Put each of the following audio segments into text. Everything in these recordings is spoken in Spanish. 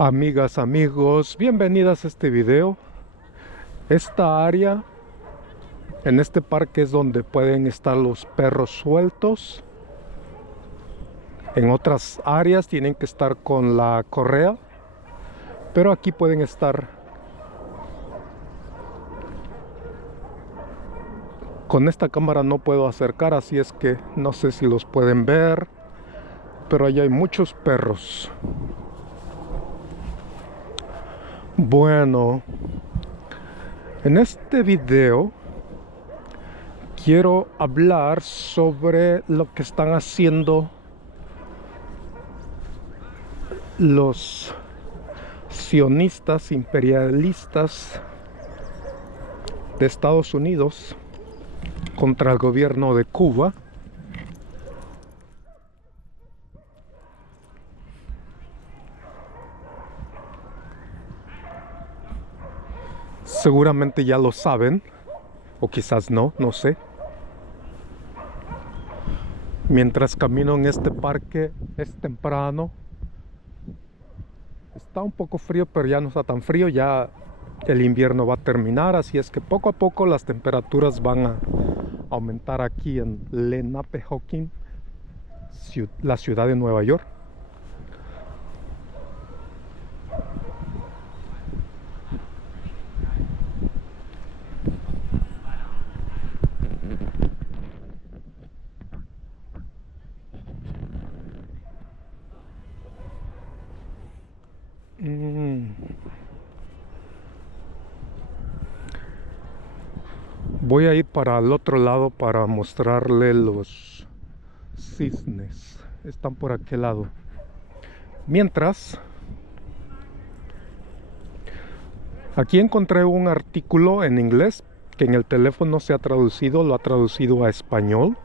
Amigas, amigos, bienvenidas a este video. Esta área, en este parque es donde pueden estar los perros sueltos. En otras áreas tienen que estar con la correa, pero aquí pueden estar con esta cámara. No puedo acercar, así es que no sé si los pueden ver, pero allá hay muchos perros. Bueno, en este video quiero hablar sobre lo que están haciendo los sionistas imperialistas de Estados Unidos contra el gobierno de Cuba. Seguramente ya lo saben, o quizás no, no sé. Mientras camino en este parque, es temprano. Está un poco frío, pero ya no está tan frío. Ya el invierno va a terminar, así es que poco a poco las temperaturas van a aumentar aquí en Lenapehoking, la ciudad de Nueva York. Voy a ir para el otro lado para mostrarle los cisnes. Están por aquel lado. Mientras, aquí encontré un artículo en inglés que en el teléfono se ha traducido, lo ha traducido a español.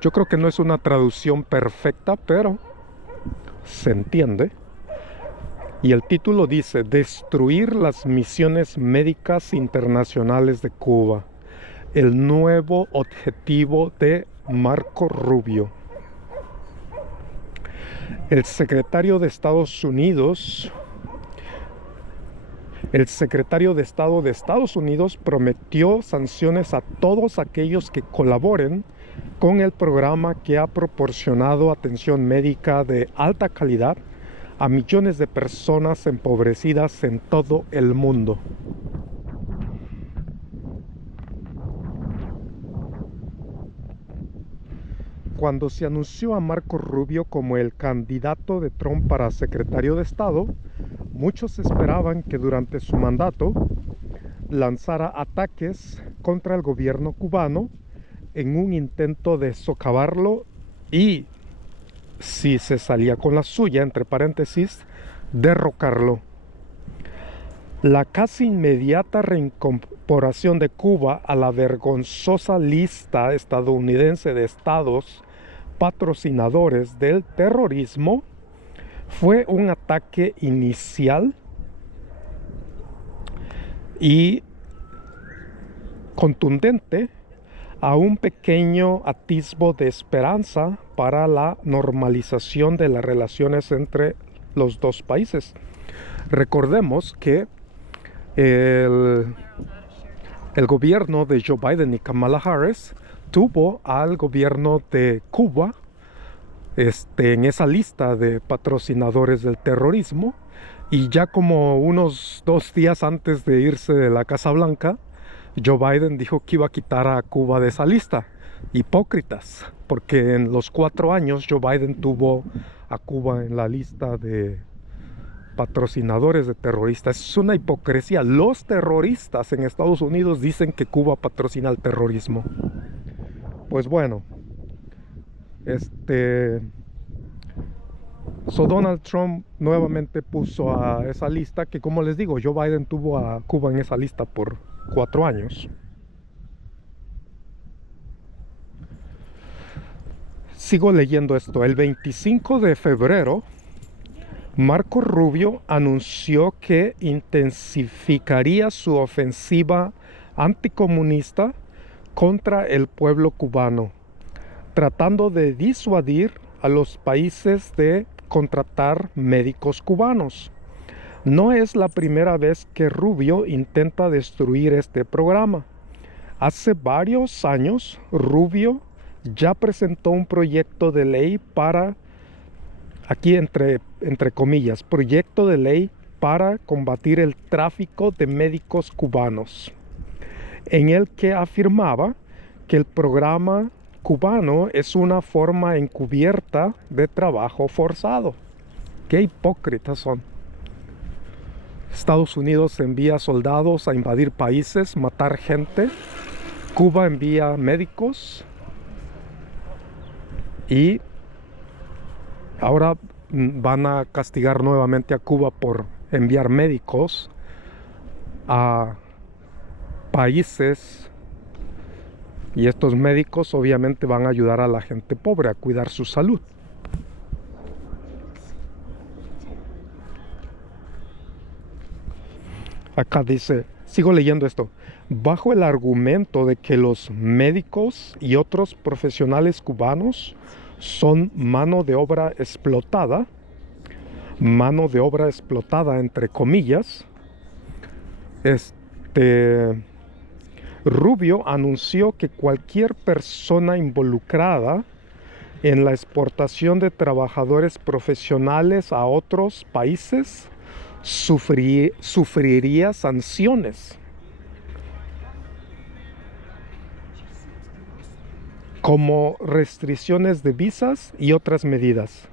Yo creo que no es una traducción perfecta, pero se entiende. Y el título dice: destruir las misiones médicas internacionales de Cuba, el nuevo objetivo de Marco Rubio. El secretario de Estado de Estados Unidos prometió sanciones a todos aquellos que colaboren con el programa que ha proporcionado atención médica de alta calidad a millones de personas empobrecidas en todo el mundo. Cuando se anunció a Marco Rubio como el candidato de Trump para secretario de Estado, muchos esperaban que durante su mandato lanzara ataques contra el gobierno cubano en un intento de socavarlo y, si se salía con la suya, entre paréntesis, derrocarlo. La casi inmediata reincorporación de Cuba a la vergonzosa lista estadounidense de estados patrocinadores del terrorismo fue un ataque inicial y contundente a un pequeño atisbo de esperanza para la normalización de las relaciones entre los dos países. Recordemos que el gobierno de Joe Biden y Kamala Harris tuvo al gobierno de Cuba en esa lista de patrocinadores del terrorismo, y ya como unos 2 días antes de irse de la Casa Blanca, Joe Biden dijo que iba a quitar a Cuba de esa lista. Hipócritas, porque en los 4 años Joe Biden tuvo a Cuba en la lista de patrocinadores de terroristas. Es una hipocresía. Los terroristas en Estados Unidos dicen que Cuba patrocina el terrorismo. Pues bueno, Donald Trump nuevamente puso a esa lista, que, como les digo, Joe Biden tuvo a Cuba en esa lista por 4 años. Sigo leyendo esto. El 25 de febrero, Marco Rubio anunció que intensificaría su ofensiva anticomunista contra el pueblo cubano, tratando de disuadir a los países de contratar médicos cubanos. No es la primera vez que Rubio intenta destruir este programa. Hace varios años, Rubio ya presentó un proyecto de ley para, aquí entre comillas, proyecto de ley para combatir el tráfico de médicos cubanos, en el que afirmaba que el programa cubano es una forma encubierta de trabajo forzado. ¡Qué hipócritas son! Estados Unidos envía soldados a invadir países, matar gente. Cuba envía médicos. Y ahora van a castigar nuevamente a Cuba por enviar médicos a países. Y estos médicos obviamente van a ayudar a la gente pobre a cuidar su salud. Acá dice, sigo leyendo esto, bajo el argumento de que los médicos y otros profesionales cubanos son mano de obra explotada entre comillas, Rubio anunció que cualquier persona involucrada en la exportación de trabajadores profesionales a otros países sufriría sanciones, como restricciones de visas y otras medidas.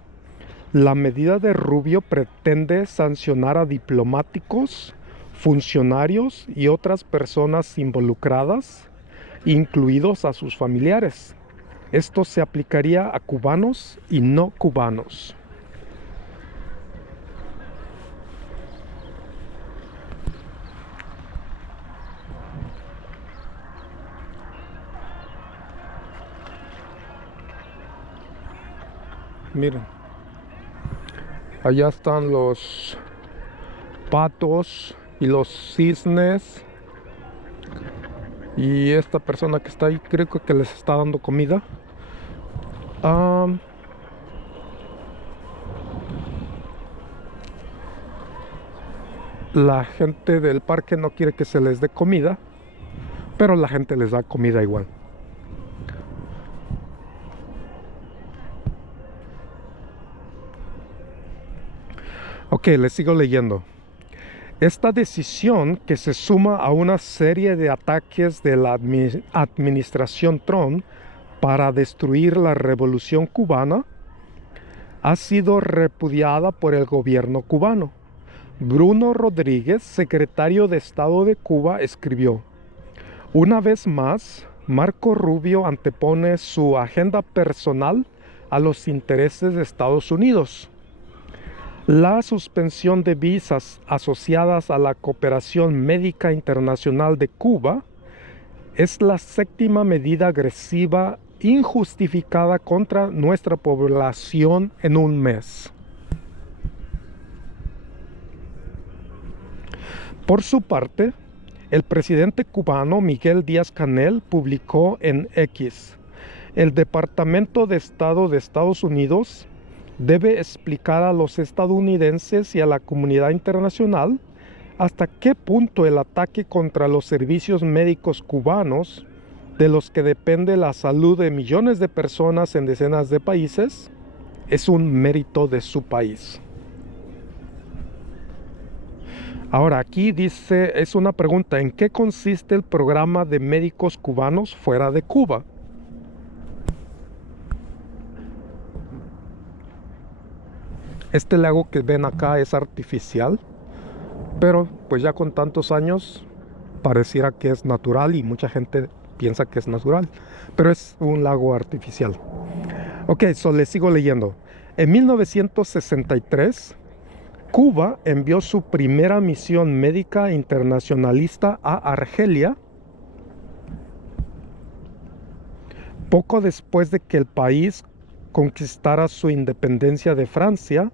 La medida de Rubio pretende sancionar a diplomáticos, funcionarios y otras personas involucradas, incluidos a sus familiares. Esto se aplicaría a cubanos y no cubanos. Miren, allá están los patos y los cisnes. Y esta persona que está ahí, creo que les está dando comida. La gente del parque no quiere que se les dé comida, pero la gente les da comida igual. Ok, les sigo leyendo. Esta decisión, que se suma a una serie de ataques de la administración Trump para destruir la revolución cubana, ha sido repudiada por el gobierno cubano. Bruno Rodríguez, secretario de Estado de Cuba, escribió: una vez más, Marco Rubio antepone su agenda personal a los intereses de Estados Unidos. La suspensión de visas asociadas a la cooperación médica internacional de Cuba es la séptima medida agresiva injustificada contra nuestra población en un mes. Por su parte, el presidente cubano Miguel Díaz-Canel publicó en X: el Departamento de Estado de Estados Unidos debe explicar a los estadounidenses y a la comunidad internacional hasta qué punto el ataque contra los servicios médicos cubanos, de los que depende la salud de millones de personas en decenas de países, es un mérito de su país. Ahora aquí dice, es una pregunta: ¿en qué consiste el programa de médicos cubanos fuera de Cuba? Este lago que ven acá es artificial, pero pues ya con tantos años pareciera que es natural y mucha gente piensa que es natural, pero es un lago artificial. Ok, les sigo leyendo. En 1963, Cuba envió su primera misión médica internacionalista a Argelia, poco después de que el país conquistara su independencia de Francia,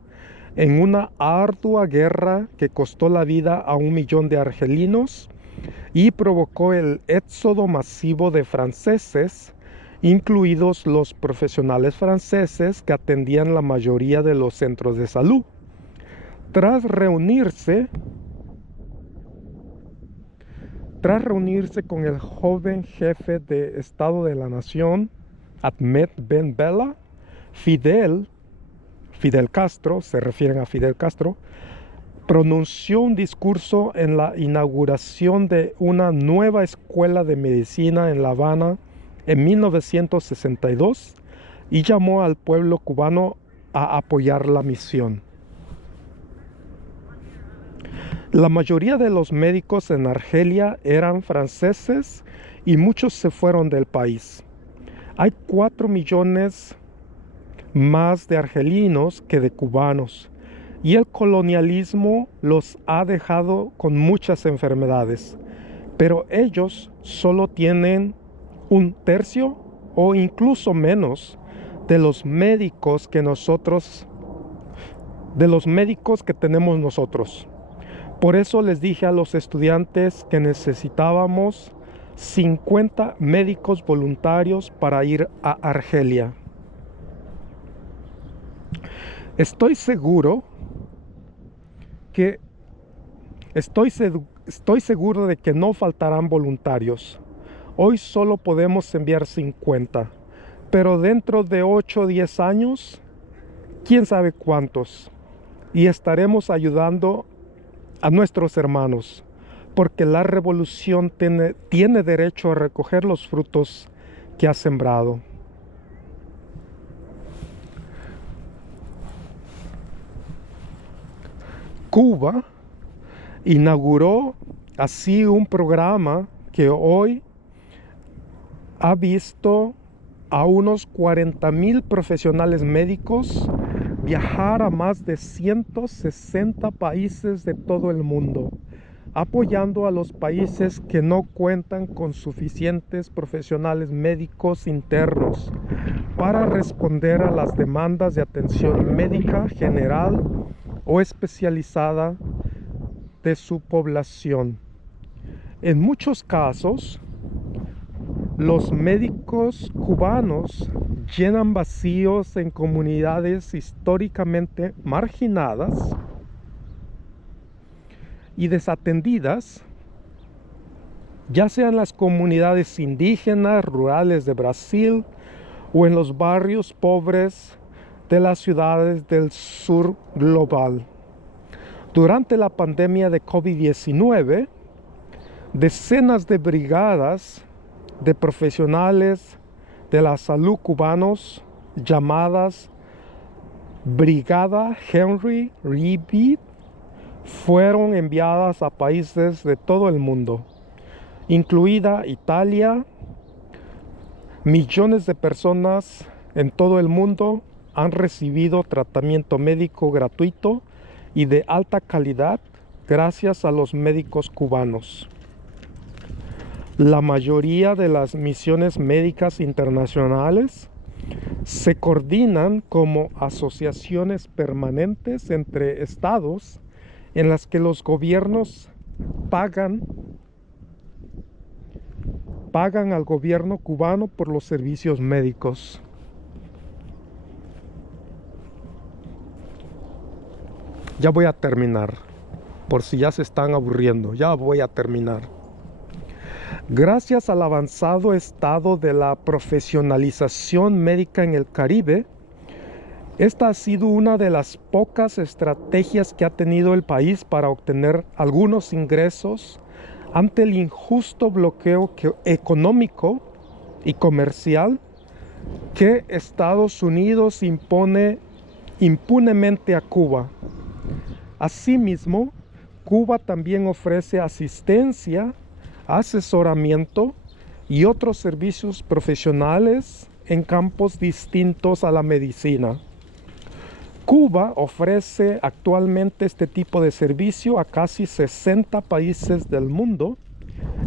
en una ardua guerra que costó la vida a 1 millón de argelinos y provocó el éxodo masivo de franceses incluidos los profesionales franceses que atendían la mayoría de los centros de salud. Tras reunirse con el joven jefe de Estado de la Nación, Ahmed Ben Bella, Fidel Castro, se refieren a Fidel Castro, pronunció un discurso en la inauguración de una nueva escuela de medicina en La Habana en 1962 y llamó al pueblo cubano a apoyar la misión. La mayoría de los médicos en Argelia eran franceses y muchos se fueron del país. Hay 4 millones más de argelinos que de cubanos, y el colonialismo los ha dejado con muchas enfermedades, pero ellos solo tienen 1/3 o incluso menos de los médicos que tenemos nosotros. Por eso les dije a los estudiantes que necesitábamos 50 médicos voluntarios para ir a Argelia. Estoy seguro de que no faltarán voluntarios. Hoy solo podemos enviar 50, pero dentro de 8 o 10 años, quién sabe cuántos, y estaremos ayudando a nuestros hermanos, porque la revolución tiene derecho a recoger los frutos que ha sembrado. Cuba inauguró así un programa que hoy ha visto a unos 40,000 profesionales médicos viajar a más de 160 países de todo el mundo, apoyando a los países que no cuentan con suficientes profesionales médicos internos para responder a las demandas de atención médica general o especializada de su población. En muchos casos, los médicos cubanos llenan vacíos en comunidades históricamente marginadas y desatendidas, ya sean las comunidades indígenas, rurales de Brasil o en los barrios pobres de las ciudades del sur global. Durante la pandemia de COVID-19, decenas de brigadas de profesionales de la salud cubanos llamadas Brigada Henry Reed fueron enviadas a países de todo el mundo, incluida Italia. Millones de personas en todo el mundo han recibido tratamiento médico gratuito y de alta calidad gracias a los médicos cubanos. La mayoría de las misiones médicas internacionales se coordinan como asociaciones permanentes entre estados en las que los gobiernos pagan al gobierno cubano por los servicios médicos. Ya voy a terminar, por si ya se están aburriendo, ya voy a terminar. Gracias al avanzado estado de la profesionalización médica en el Caribe, esta ha sido una de las pocas estrategias que ha tenido el país para obtener algunos ingresos ante el injusto bloqueo económico y comercial que Estados Unidos impone impunemente a Cuba. Asimismo, Cuba también ofrece asistencia, asesoramiento y otros servicios profesionales en campos distintos a la medicina. Cuba ofrece actualmente este tipo de servicio a casi 60 países del mundo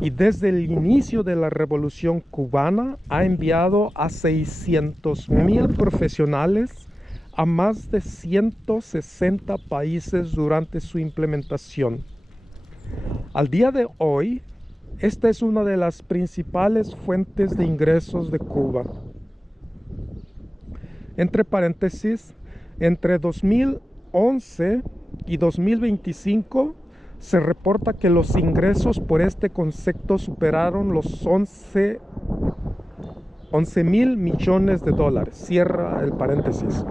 y desde el inicio de la Revolución Cubana ha enviado a 600,000 profesionales a más de 160 países durante su implementación. Al día de hoy, esta es una de las principales fuentes de ingresos de Cuba. Entre paréntesis, entre 2011 y 2025 se reporta que los ingresos por este concepto superaron los 11 mil millones de dólares. Cierra el paréntesis.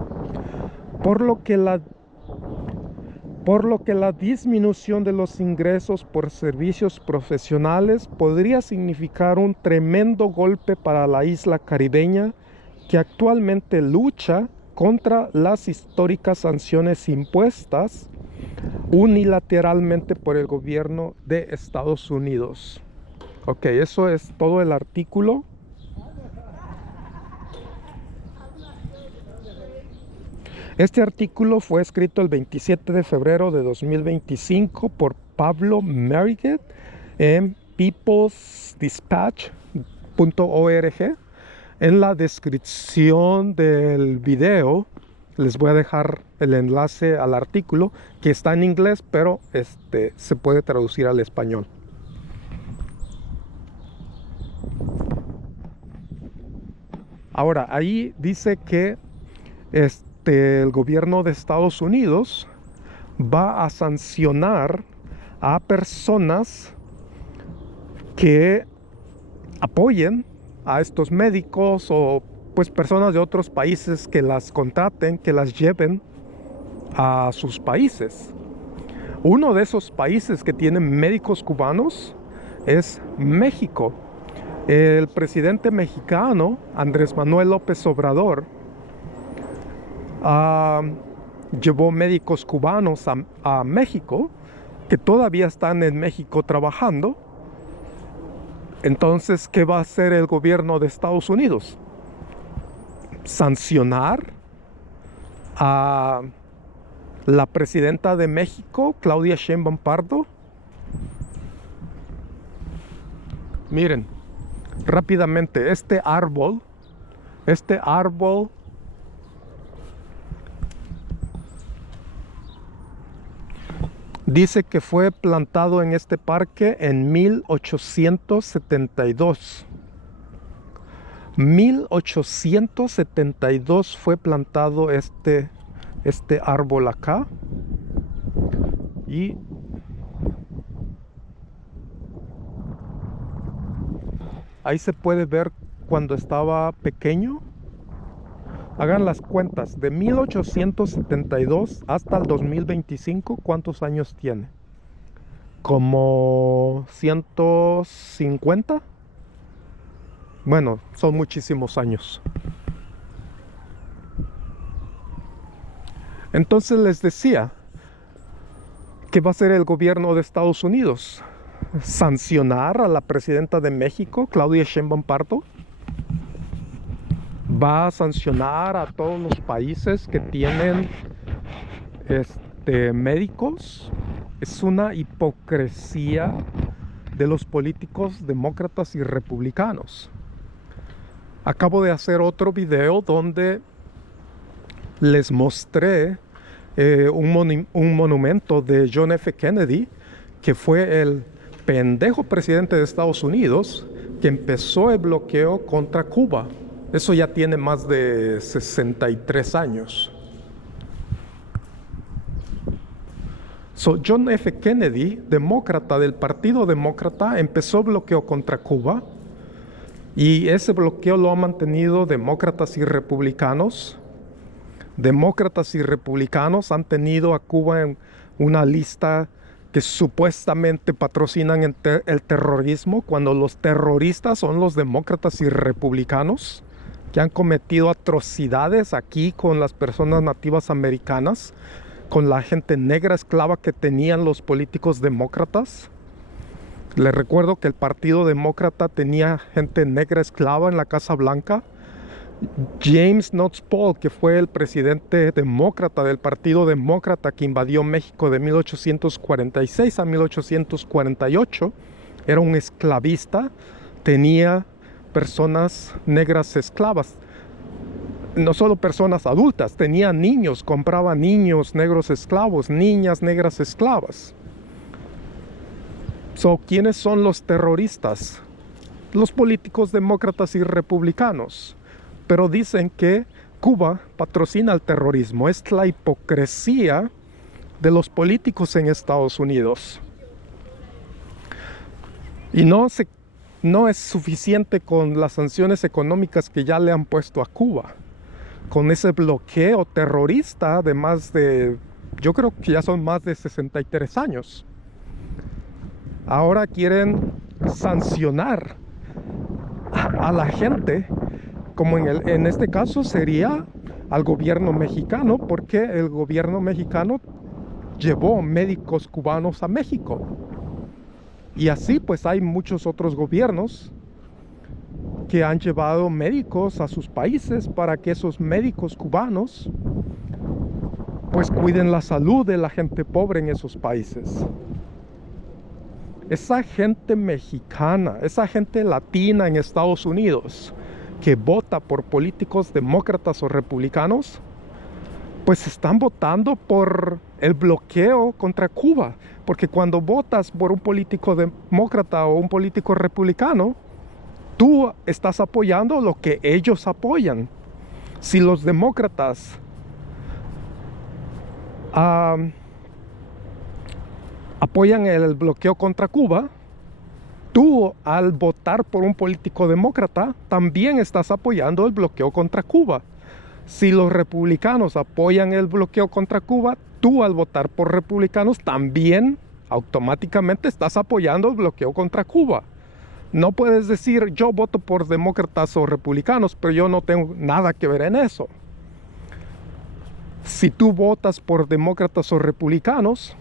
Por lo que la disminución de los ingresos por servicios profesionales podría significar un tremendo golpe para la isla caribeña, que actualmente lucha contra las históricas sanciones impuestas unilateralmente por el gobierno de Estados Unidos. Ok, eso es todo el artículo. Este artículo fue escrito el 27 de febrero de 2025 por Pablo Meriguet en peoplesdispatch.org. En la descripción del video les voy a dejar el enlace al artículo, que está en inglés, pero se puede traducir al español. Ahora, ahí dice que el gobierno de Estados Unidos va a sancionar a personas que apoyen a estos médicos o pues personas de otros países que las contraten, que las lleven a sus países. Uno de esos países que tienen médicos cubanos es México. El presidente mexicano, Andrés Manuel López Obrador, llevó médicos cubanos a México, que todavía están en México trabajando. Entonces, ¿qué va a hacer el gobierno de Estados Unidos? Sancionar a la presidenta de México, Claudia Sheinbaum Pardo. Miren, rápidamente, este árbol dice que fue plantado en este parque en 1872. 1872 fue plantado este árbol acá. Y ahí se puede ver cuando estaba pequeño. Hagan las cuentas, de 1872 hasta el 2025, ¿cuántos años tiene? Como 150. Bueno, son muchísimos años. Entonces les decía, ¿qué va a hacer el gobierno de Estados Unidos? ¿Sancionar a la presidenta de México, Claudia Sheinbaum Pardo? ¿Va a sancionar a todos los países que tienen médicos? Es una hipocresía de los políticos demócratas y republicanos. Acabo de hacer otro video donde les mostré un monumento de John F. Kennedy, que fue el pendejo presidente de Estados Unidos que empezó el bloqueo contra Cuba. Eso ya tiene más de 63 años. John F. Kennedy, demócrata del Partido Demócrata, empezó bloqueo contra Cuba, y ese bloqueo lo han mantenido demócratas y republicanos. Demócratas y republicanos han tenido a Cuba en una lista que supuestamente patrocinan el terrorismo, cuando los terroristas son los demócratas y republicanos, que han cometido atrocidades aquí con las personas nativas americanas, con la gente negra esclava que tenían los políticos demócratas. Les recuerdo que el Partido Demócrata tenía gente negra esclava en la Casa Blanca. James Knott Paul, que fue el presidente demócrata del Partido Demócrata que invadió México de 1846 a 1848, era un esclavista, tenía personas negras esclavas. No solo personas adultas, tenía niños, compraba niños negros esclavos, niñas negras esclavas. ¿Quiénes son los terroristas? Los políticos demócratas y republicanos. Pero dicen que Cuba patrocina el terrorismo. Es la hipocresía de los políticos en Estados Unidos. Y no es suficiente con las sanciones económicas que ya le han puesto a Cuba. Con ese bloqueo terrorista de yo creo que ya son más de 63 años. Ahora quieren sancionar a la gente, como en este caso sería al gobierno mexicano, porque el gobierno mexicano llevó médicos cubanos a México. Y así pues hay muchos otros gobiernos que han llevado médicos a sus países para que esos médicos cubanos pues cuiden la salud de la gente pobre en esos países. Esa gente mexicana, esa gente latina en Estados Unidos que vota por políticos demócratas o republicanos, pues están votando por el bloqueo contra Cuba. Porque cuando votas por un político demócrata o un político republicano, tú estás apoyando lo que ellos apoyan. Si los demócratas apoyan el bloqueo contra Cuba, tú al votar por un político demócrata también estás apoyando el bloqueo contra Cuba. Si los republicanos apoyan el bloqueo contra Cuba, tú al votar por republicanos también automáticamente estás apoyando el bloqueo contra Cuba. No puedes decir yo voto por demócratas o republicanos, pero yo no tengo nada que ver en eso. Si tú votas por demócratas o republicanos,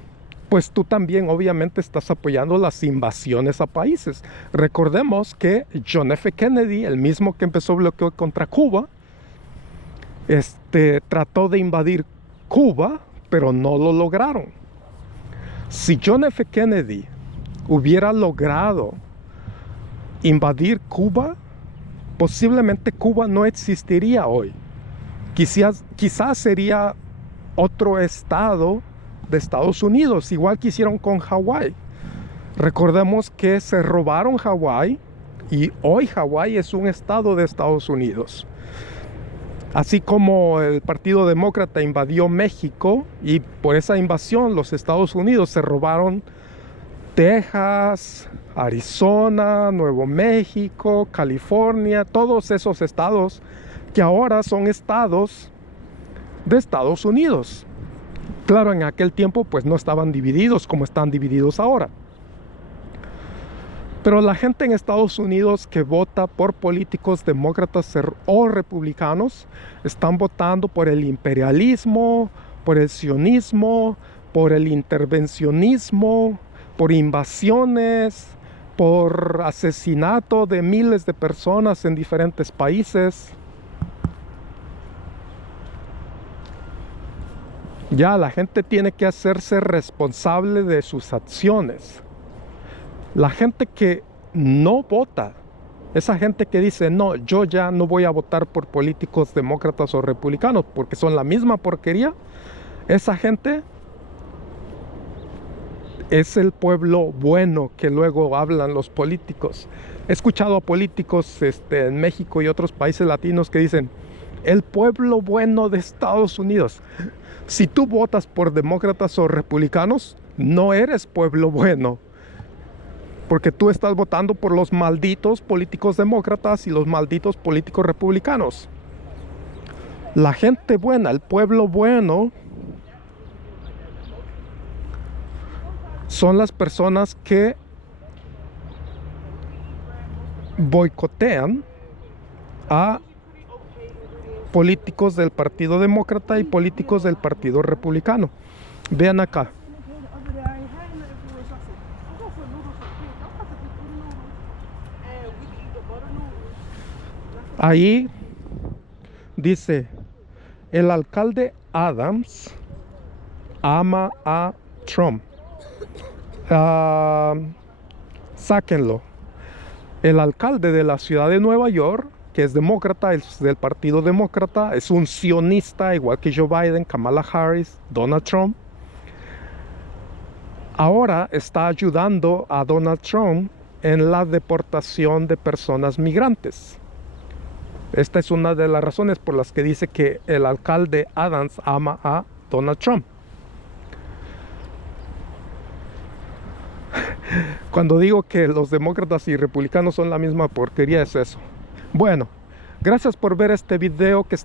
pues tú también obviamente estás apoyando las invasiones a países. Recordemos que John F. Kennedy, el mismo que empezó el bloqueo contra Cuba, trató de invadir Cuba, pero no lo lograron. Si John F. Kennedy hubiera logrado invadir Cuba, posiblemente Cuba no existiría hoy. Quizás sería otro estado de Estados Unidos, igual que hicieron con Hawái. Recordemos que se robaron Hawái y hoy Hawái es un estado de Estados Unidos. Así como el Partido Demócrata invadió México y por esa invasión los Estados Unidos se robaron Texas, Arizona, Nuevo México, California, todos esos estados que ahora son estados de Estados Unidos. Claro, en aquel tiempo pues no estaban divididos como están divididos ahora. Pero la gente en Estados Unidos que vota por políticos demócratas o republicanos están votando por el imperialismo, por el sionismo, por el intervencionismo, por invasiones, por asesinato de miles de personas en diferentes países. Ya la gente tiene que hacerse responsable de sus acciones. La gente que no vota, esa gente que dice, no, yo ya no voy a votar por políticos demócratas o republicanos porque son la misma porquería, esa gente es el pueblo bueno que luego hablan los políticos. He escuchado a políticos en México y otros países latinos que dicen, el pueblo bueno de Estados Unidos. Si tú votas por demócratas o republicanos, no eres pueblo bueno. Porque tú estás votando por los malditos políticos demócratas y los malditos políticos republicanos. La gente buena, el pueblo bueno, son las personas que boicotean a políticos del Partido Demócrata y políticos del Partido Republicano. Vean acá. Ahí dice, el alcalde Adams ama a Trump. Sáquenlo. El alcalde de la ciudad de Nueva York, que es demócrata, es del Partido Demócrata, es un sionista igual que Joe Biden, Kamala Harris, Donald Trump. ahora está ayudando a Donald Trump en la deportación de personas migrantes. Esta es una de las razones por las que dice que el alcalde Adams ama a Donald Trump. Cuando digo que los demócratas y republicanos son la misma porquería, es eso. Bueno, gracias por ver este video que